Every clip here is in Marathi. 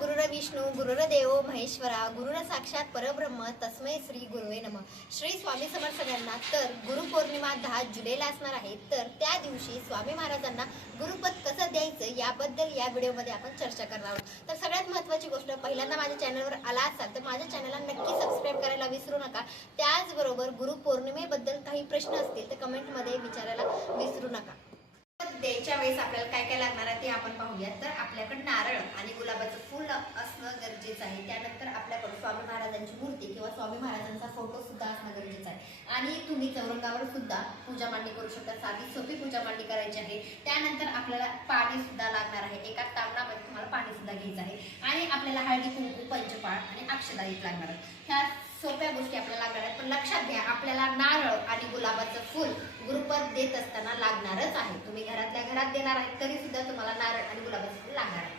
गुरुर्विष्णू गुरुर्देव महेश्वरा गुरुर साक्षात परब्रह्म तस्मै श्री गुरुवे नमः। श्री स्वामी समर्थ सगळ्यांना। तर गुरुपौर्णिमा 10 जुलैला असणार आहे, तर त्या दिवशी स्वामी महाराजांना गुरुपद कसं द्यायचं याबद्दल या व्हिडिओमध्ये आपण चर्चा करणार आहोत। तर सगळ्यात महत्त्वाची गोष्ट, पहिल्यांदा माझ्या चॅनलवर आला असाल तर माझ्या चॅनलला नक्की सबस्क्राईब करायला विसरू नका। त्याचबरोबर गुरुपौर्णिमेबद्दल काही प्रश्न असतील तर कमेंटमध्ये विचारायला विसरू नका। द्यायच्या वेळेस आपल्याला काय काय लागणार आहे ते आपण पाहूया। तर आपल्याकडे नारळ आणि गुलाबाचं फूल असणं गरजेचं आहे। त्यानंतर आपल्याकडे स्वामी महाराजांची मूर्ती किंवा स्वामी महाराजांचा फोटो सुद्धा असणं गरजेचं आहे। आणि तुम्ही चौरंगावर सुद्धा पूजा मांडणी करू शकता, साधी सोपी पूजा मांडणी करायची आहे। त्यानंतर आपल्याला पाणी सुद्धा लागणार आहे, एका तांब्यामध्ये तुम्हाला पाणी सुद्धा घ्यायचं आहे। आणि आपल्याला हळदी कुंकू पंचपाळ आणि अक्षता लागणार आहे। ह्या सोप्या गोष्टी आपल्याला लागणार आहेत, पण लक्षात घ्या आपल्याला नारळ आणि गुलाबाचं फूल गुरुपद देत असताना लागणारच आहे। तुम्ही घरातल्या घरात देणार आहे तरी सुद्धा तुम्हाला नारळ आणि गुलाबाचं फूल लागणार आहे।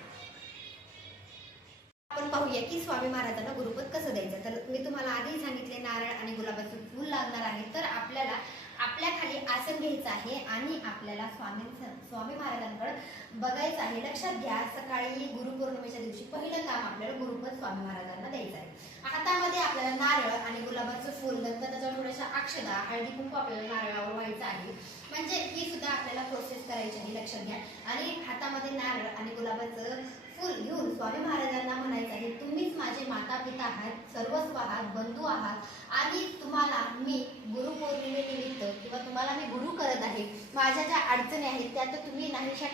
आपण पाहूया की स्वामी महाराजांना गुरुपद कसं द्यायचं। तर मी तुम्हाला आधी सांगितले नारळ आणि गुलाबाचं फूल लागणार आहे। तर आपल्याला आपल्या खाली आसन घ्यायचं आहे आणि आपल्याला स्वामी महाराजांकडे बघायचं आहे। लक्षात घ्या, सकाळी गुरुपौर्णिमेच्या दिवशी पहिलं काम आपल्याला गुरुपद स्वामी महाराजांना द्यायचं आहे। हातामध्ये आपल्याला नारळ आणि गुलाबाचं फूल, नंतर त्याच्यावर थोड्याशा अक्षता, हळदी कुंकू आपल्याला नारळावर व्हायचं आहे। म्हणजे ही सुद्धा आपल्याला प्रोसेस करायची आहे, लक्षात घ्या। आणि हातामध्ये नारळ आणि गुलाबाचं फूल घेऊन स्वामी महाराजांना म्हणायचं आहे, तुम्हीच माझे माता पिता आहात, सर्वस्व आहात, बंधू आहात आणि तुम्हाला मी गुरुपौर्णिमेनिमित्त किंवा तुम्हाला मी गुरु करत आहे। माझ्या ज्या अडचणी आहेत त्या तर तुम्ही नाहीशा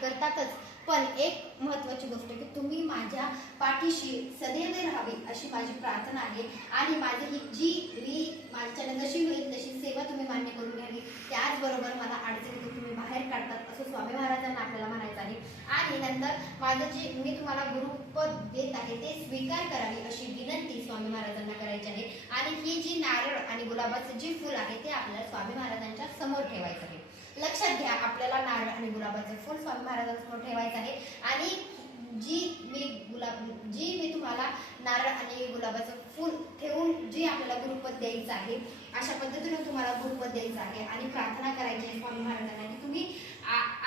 करतातच, पण एक महत्त्वाची गोष्ट की तुम्ही माझ्या पाठीशी सदैव राहावी अशी माझी प्रार्थना आहे। आणि माझी मी माझ्याच्याने जशी होईल तशी सेवा तुम्ही मान्य करून घ्यावी। त्याचबरोबर मला अडचणीतून तुम्ही बाहेर काढतात असं स्वामी महाराजांना आपल्याला म्हणायचं आहे। आणि नंतर माझं जे मी तुम्हाला गुरुपद देत आहे ते स्वीकार करावी अशी विनंती स्वामी महाराजांना करायची आहे। आणि ही जी नारळ आणि गुलाबाचं जी फूल आहे ते आपल्याला स्वामी महाराजांच्या समोर ठेवायचं आहे। लक्षात घ्या, आपल्याला नारळ आणि गुलाबाचं फूल स्वामी महाराजांसमोर ठेवायचं आहे। आणि जी मी तुम्हाला नारळ आणि गुलाबाचं फूल ठेवून जी आपल्याला गुरुपद द्यायचं आहे, अशा पद्धतीने तुम्हाला गुरुपद द्यायचं आहे। आणि प्रार्थना करायची आहे स्वामी महाराजांना की तुम्ही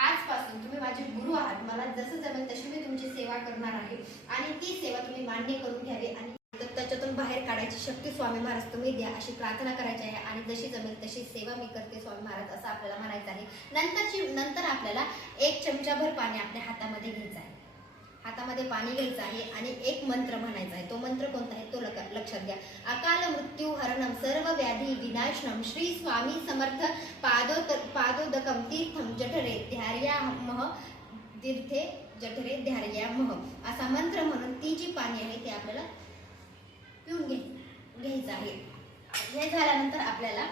आजपासून तुम्ही माझे गुरु आहात, मला जसं जमेल तशी मी तुमची सेवा करणार आहे आणि ती सेवा तुम्ही मान्य करून घ्यावी आणि त्याच्यातून बाहेर काढायची शक्ती स्वामी महाराज तुम्ही द्या अशी प्रार्थना करायची आहे। आणि जशी जमेल तशी सेवा मी करते स्वामी महाराज असं आपल्याला म्हणायचं आहे। नंतर आपल्याला 1 चमचाभर पाणी आपल्या हातामध्ये घ्यायचं आहे। हातामध्ये पाणी घ्यायचं आहे आणि एक मंत्र म्हणायचा आहे। तो मंत्र कोणता आहे तो लक्षात घ्या। अकाल मृत्यू हरणम सर्व व्याधी विनाशनम श्री स्वामी समर्थ पादोदकम तीर्थम जठरे ध्यार्यामह तीर्थे जठरे ध्यार्यामह असा मंत्र म्हणून ती जी पाणी आहे ते आपल्याला पिऊन घ्यायचं आहे। हे झाल्यानंतर आपल्याला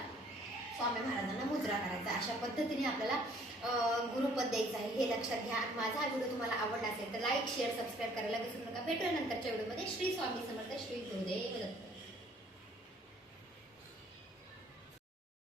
स्वामी महाराजांना मुजरा करायचा। अशा पद्धतीने आपल्याला गुरुपद द्यायचं आहे, हे लक्षात घ्या। माझा हा व्हिडिओ तुम्हाला आवडला असेल तर लाईक शेअर सबस्क्राईब करायला विसरू नका। भेटूया नंतरच्या व्हिडिओमध्ये। श्री स्वामी समर्थ, श्री गुरुदेव दत्त।